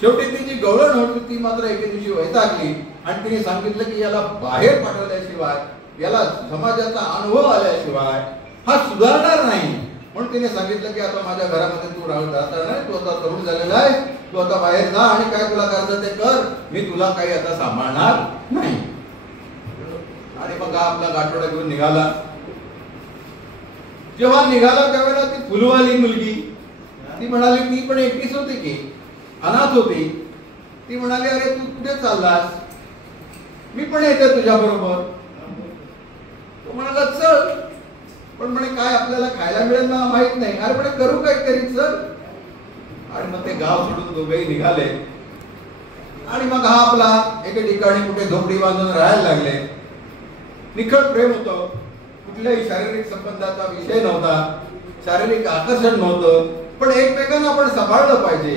शेवटी तिची गवळण होती ती मात्र एके दिवशी वैतागली आणि तिने सांगितलं की याला बाहेर पाठवल्याशिवाय, याला समाजाचा अनुभव आल्याशिवाय हा सुधारणार नाही. म्हणून तिने सांगितलं की आता माझ्या घरामध्ये तू राहता नाही, तू आता तरुण झालेला आहे, तू आता बाहेर जा आणि काय तुला करायचं ते कर, मी तुला काही आता सांभाळणार नाही. आणि मग हा आपला गाठोडा घेऊन निघाला. जेव्हा निघाला त्यावेळेला ती फुलवाली मुलगी ती म्हणाली, ती पण एकटीच होती की अनाथ होती, ती म्हणाली अरे तू कुठे चाललास, मी पण येते तुझ्या बरोबर. तो म्हणाला चल, पण म्हणे काय आपल्याला खायला मिळेल ना माहित नाही. अरे म्हणे करू काहीतरी चल. आणि मग ते गाव सोडून दोघेही निघाले आणि मग हा आपला एके ठिकाणी कुठे झोपडी बांधून राहायला लागले. निखळ प्रेम होतं, कुठल्याही शारीरिक संबंधाचा विषय नव्हता, शारीरिक आकर्षण नव्हतं, पण एकमेकांना आपण सांभाळलं पाहिजे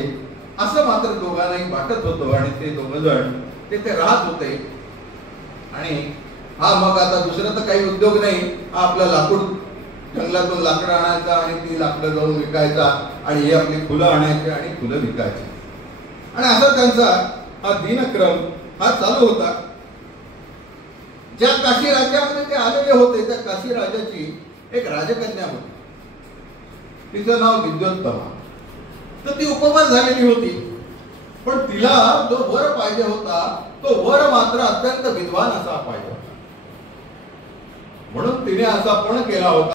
असं मात्र दोघांनाही वाटत होतं. आणि ते दोघ जण तिथे राहत होते. आणि हा मग आता दुसरं तर काही उद्योग नाही, हा आपला लाकूड जंगलातून लाकडं आणायचा आणि ती लाकडं जाऊन विकायचा आणि हे आपली फुलं आणायची आणि फुलं विकायची. आणि असा त्यांचा हा दिनक्रम हा चालू होता. ज्या काशी राज्यामध्ये ते आलेले होते त्या काशी राजाची एक राजकन्या होती, तिचं नाव विद्योत्तमा. तर ती उपवास झालेली होती, पण तिला जो वर पाहिजे होता तो वर मात्र अत्यंत विद्वान असा पाहिजे होता. म्हणून तिने असा पण केला होता